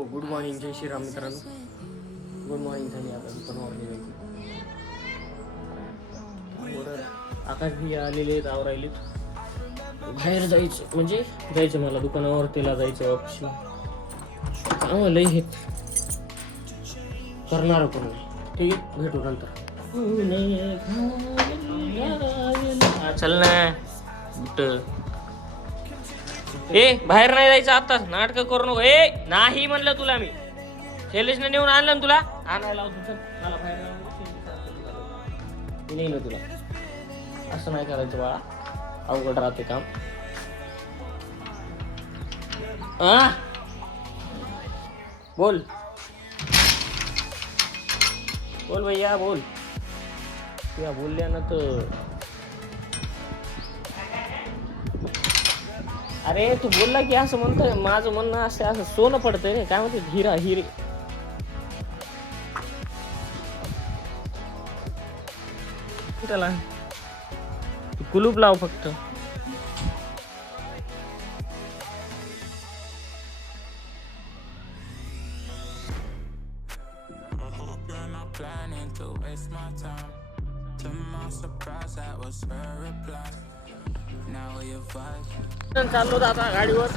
Good morning, जय श्रीराम मित्रांनो. Good morning झाली आता दुकानावर निघायची. आकाश भी आलेले आहेत, आवरायलेत. बाहेर जायचं म्हणजे जायचं मला दुकानावर, तिला जायचं ऑफिसला. काम लई हे करणार पण नाही. ठीक आहे, भेटू नंतर. चल ना कुठं. ए बाहेर नाही जायचं आता, नाटक करू नको. ए नाही म्हणलं तुला मी. शैलेशने नेऊन आणलं ना तुला, आणायला लावतो. मला बाहेर नाही ना तुला. असं नाही करायचं बाळा, अवघड राहते काम. बोल बोल भैया बोल. तुला बोलल्यानं तर अरे तू बोलला की असं म्हणतोय. माझं म्हणणं असं सोनं पडतंय रे. काय म्हणते, हिरा हिरे. त्याला तू कुलूप लाव फक्त. चाललो आता गाडीवर.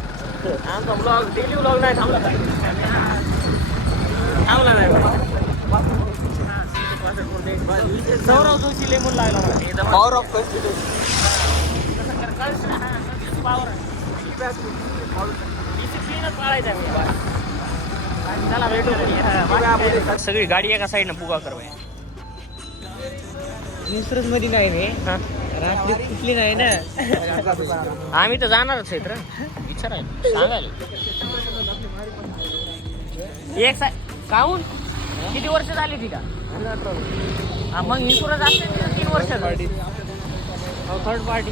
आमचा ब्लॉग डेली ब्लॉग नाही थांबला पाहिजे. थांबला नाही. सौरव जोशी लेमून लागला. पॉवर ऑफ पाळायचा. सगळी गाडी एका साईडनं पुगा करवाय. मिसरत मध्ये नाही रे, रात्री कुठली नाही ना. आम्ही तर जाणारच आहेत रे. विचारायला सांगायला एक काहून किती वर्ष झाली ती का. मग इन्शुरन्स असते 3 वर्ष. थर्ड पार्टी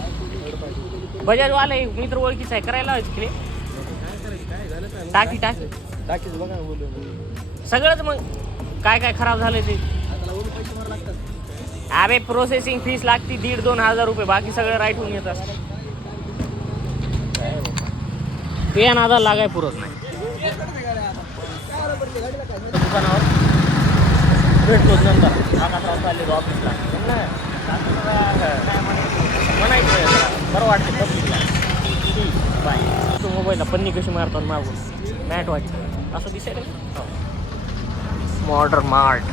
बजाज वाले मित्र ओळखीचा आहे, करायला तिकडे टाकी टाकी टाकीच बघा सगळंच. मग काय काय खराब झालं ते. अरे प्रोसेसिंग फीस लागती 1,500-2,000 रुपये. बाकी सगळं राईट होऊन येत असतं. ते नादाला लागाय पुरत नाही. दुकानावर भेटतोच नंतर. चालले ऑफिसला म्हणायचं बरं वाटतं पब्लिकला. बाय. तू मोबाईलला पन्नी कशी मारतात मागून मॅट वाटतं असं दिसेल. Modern mart.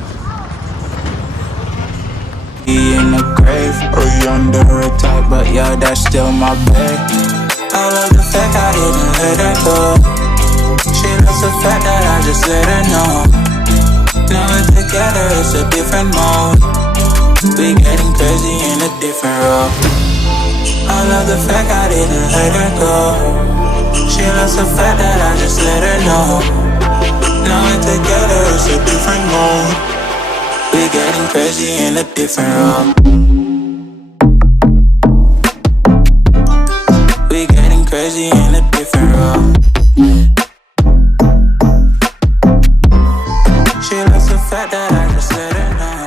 In the grave or you under attack, but yeah, that's still my babe. I love the fact I didn't let her go. She loves the fact that I just let her know. Now we're together, it's a different mode. We getting crazy in a different role. I love the fact I didn't let her go. She loves the fact that I just let her know. Now we're together, it's a different mode. We getting crazy in a different role. We getting crazy in a different role. She loves the fact that I just let her know.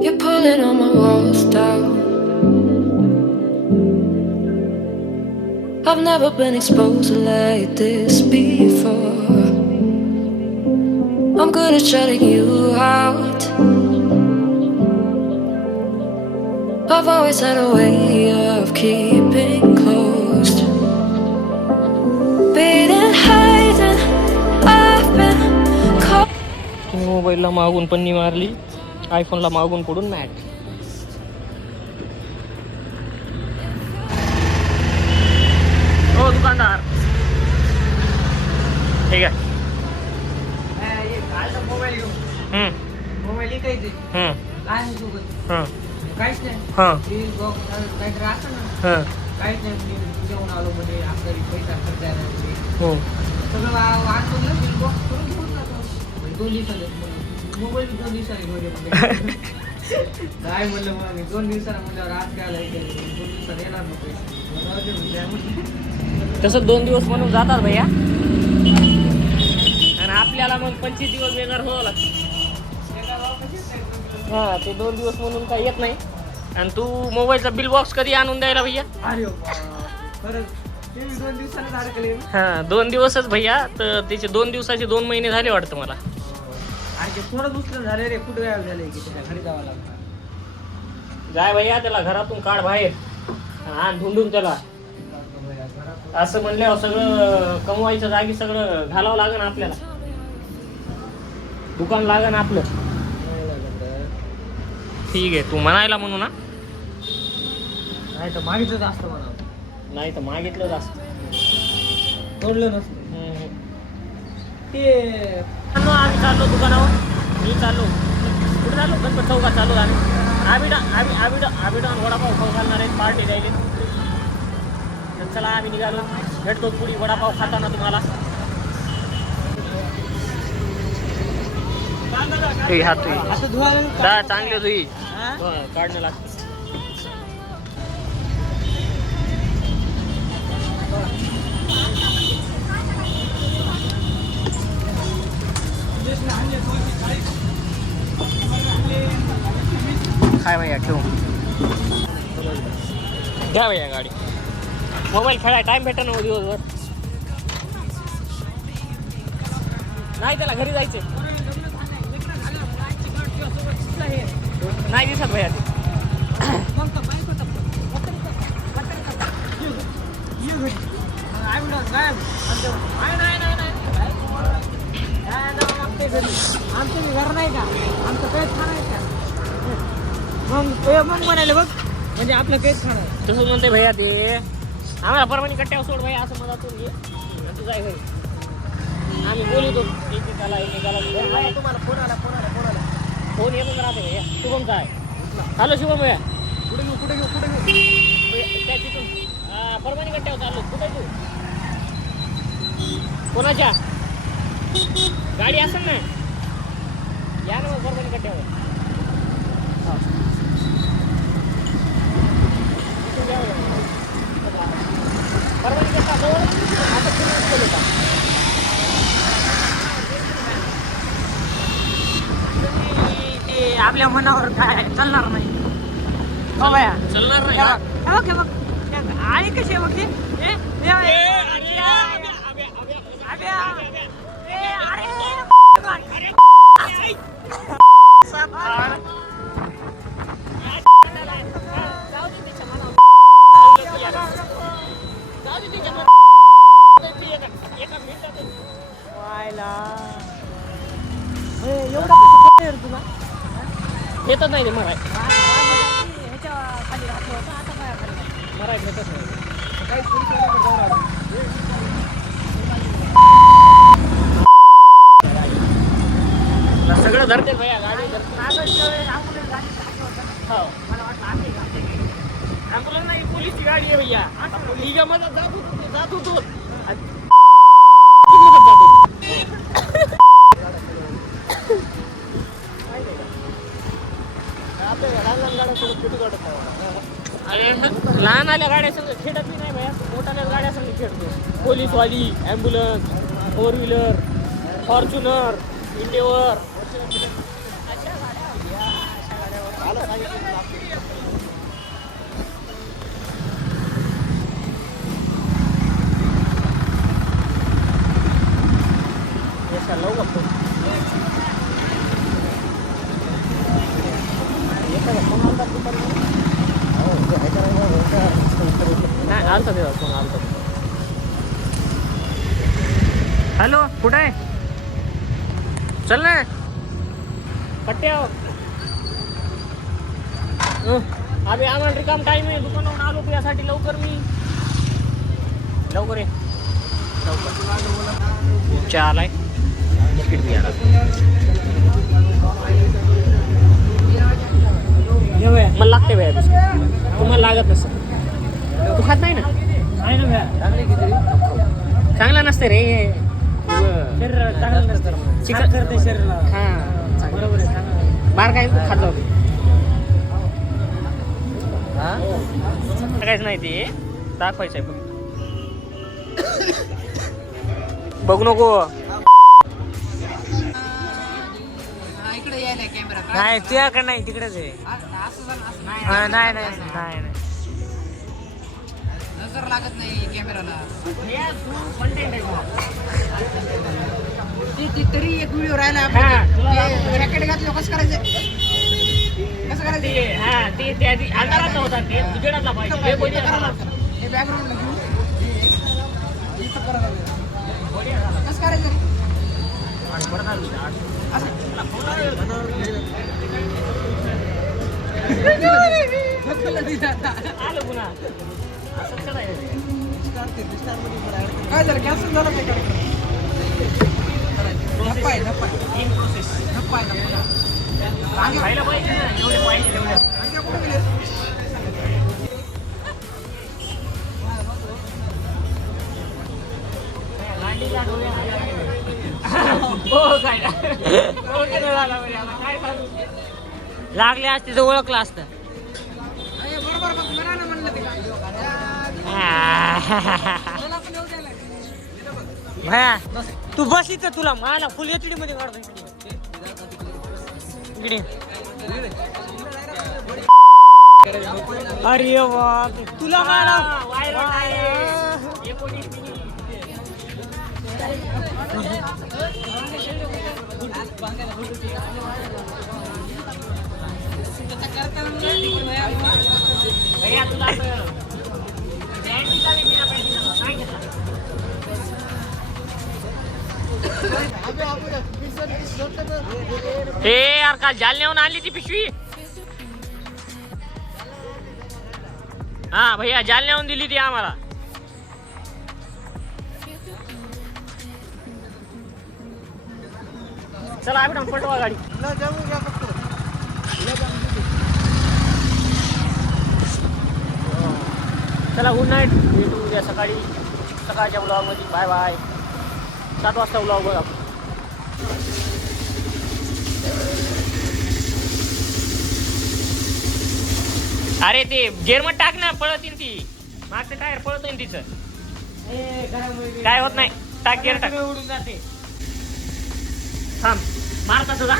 You're pulling on my walls down. I've never been exposed like this before. I'm good at shutting you out. I've always had a way of keeping closed. Being hiding, I've been caught. मोबाईलला मागून पन्नी मारली, आयफोनला मागून पडून mat. हो दुकानदार ठीक आहे. मोबाईल घेऊन मोबाईल इकायचे लहान सोबत काहीच नाही. काहीतरी असं ना, काहीच नाही. मी घेऊन आलो म्हणजे आपल्याला पैसा खर्च द्यायला सगळं वाट बघलं. बिल बॉक्स करून घेऊन जातो. 2 दिवसाले मोबाईल 2 दिवसाने घेऊन काय म्हणलं. मग 2 दिवसाला म्हणल्यावर आज काय आलं 2 दिवसाला येणार नको पैसे. तसं 2 दिवस म्हणून जातात भैया. आणि आपल्याला मग 25 दिवस बेकार व्हावं लागतं. हा ते 2 दिवस म्हणून काही येत नाही. आणि तू मोबाईलचा बिल बॉक्स कधी आणून द्यायला भैया? अरे खरंच ते 2 दिवसांनी अडकले. हा 2 दिवसच भैया. तर त्याचे 2 दिवसाचे 2 महिने झाले वाटतं मला. अरे थोडं दुसरं झालं रे, कुठं गायब झालंय की त्याला घरी जावं लागतं. जाय भैया त्याला घरातून काढ बाहेर आणि ढुंढून त्याला. असं म्हणल्यावर सगळं कमवायच्या जागी सगळं घालावं लागेल आपल्याला. दुकान लागेल आपलं. ठीक आहे तू म्हणायला म्हणू ना. नाही तर मागितलं जास्त म्हणावं. नाही तर मागितलं जास्त. तोडलं नसतं ते. आम्ही चाललो दुकानावर. मी चाललो कुठे चाललो? गणपत चौकात चाललो आम्ही. आबिडॉन वडापाव खाऊ घालणार आहेत. पार्टी द्यायली. तर चला आम्ही निघालो. भेटतो पुढी वडापाव खाताना तुम्हाला. हात असं धुवायला चांगले धुई काढणं लागतं. काय भैया ठेवू द्या भैया गाडी. मोबाईल खेळाय टाइम भेटा ना दिवसभर. नाही त्याला घरी जायचे नाही दिसत भैया ते. आमचं घर नाही का? आमचं कैद खाणं आहे का? मग म्हणाले बघ म्हणजे आपलं कैद खाणं. तसं म्हणते भैया ते. आम्हाला परवानी कट्ट्यावर सोड भैया असं मला तू तू जाय घरी. आम्ही बोलतो एकेकाला तुम्हाला फोन आला फोन येतच राहते भैया. शुभमचा आहे. हॅलो शुभम भैया. कुठे घेऊ त्या तिथून परवानी कट्ट्यावर चाललो. कुठे तू? कोणाच्या गाडी असेल ना? या ना मग परवानी कट्ट्यावर. परवानी कट्टा जवळ आता फिरून गेलो का? आपल्या मनावर काय चालणार नाही. हो बाया चालणार नाही. आणि कशी बघ तुला येतच नाही ते मराय मराय भेटत नाही. सगळं धरते भैया गाडी धरते. ॲम्ब्युलन्स नाही पोलीसची गाडी आहे भैया. लिगामध्ये जात होतो लहान आल्या गाड्या संग खेळत नाही भैया. मोठ्या गाड्या संग खेळतो. पोलीसवाली, ॲम्ब्युलन्स, 4 व्हीलर, फॉर्च्युनर, इंडिओवर. हॅलो कुठे आहे? चल ना पट्ट्यावर. अभि आम्हाला रिकाम टाईम आहे. दुकानावर आलो तुझ्यासाठी. लवकर ये लवकर. चहा आलाय. बिस्किट बी आला. मला लागते भैया बिस्किट. तुम्हाला लागत नसतं. तू खात नाही ना? नाही ना भैया चांगला नसते रे. शरीर चांगलं नसतं. चिकन करते शरीराला. हा बरोबर आहे. चांगलं बाहेर काय खात जाऊ. काहीच नाही ते दाखवायचं आहे फक्त. बघू नको. इकडे गेलाय कॅमेरा नाही तुझ्याकडे नाही तिकडेच आहे. असं झालं असं नाही नाही नाही नाही नाही. नजर लागत नाही कॅमेराला. ती तरी एक व्हिडिओ राहिला जॅकेट घातलं कसं करायचं कसं करायचं हा ते अंधारात होता ते उजेडातला पाहिजे. हे बॅकग्राऊंडला घेऊ कसं करायचं रे? आलं पुन्हा असंच करायचं. काय झालं कॅन्सल झालं काय करायचं? धप्पा आहे धप्पा आहे धप्पा आहे धप्पा. खायला पाहिजे ना एवढे पाहिजे तेवढे. आणखी कुठे गेले? लागले असते तर ओळखलं असतं. अरे बरोबर बघ मला ना म्हणलं तिला मला पण येऊ द्यायला. भया तू बस इथं तुला मला फुल एचडी मध्ये काढतो इकडे. अरे वा तुला ए यार काल जालन्याहून आणली ती पिशवी. हा भैया जालन्याहून दिली ती आम्हाला. चला आपण पटवा गाडी. चला गुड नाईट. भेटू उद्या सकाळी सकाळच्या ब्लॉगमध्ये. Bye bye. 7 वाजता ब्लॉग बघा. अरे ते गेअरमध्ये टाक ना पळत येईन ती. मागचं टायर पळत येईन तिचं. काय होत नाही. टाक गेअर टाक. उडून जाते. थांब मारता तुझा.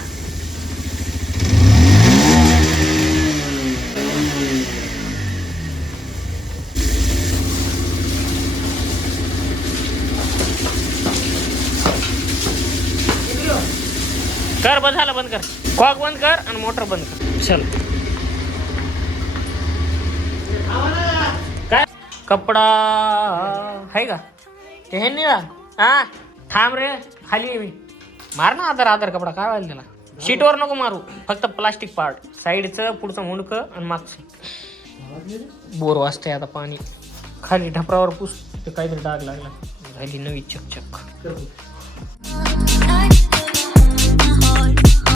कर बंद झालं. बंद कर. कॉक बंद कर आणि मोटर बंद कर. चल काय कपडा आहे का ते हे नाही. हा थांब रे खाली आहे मी. मार ना आधार आधार कपडा काय व्हायला त्याला. शीटवर नको मारू. फक्त प्लास्टिक पार्ट साईडचं पुढचं मुंडकं आणि मागचं. बोर वाजतंय आता पाणी. खाली ढपरावर पुस ते काहीतरी डाग लागला. झाली नवी चकचक.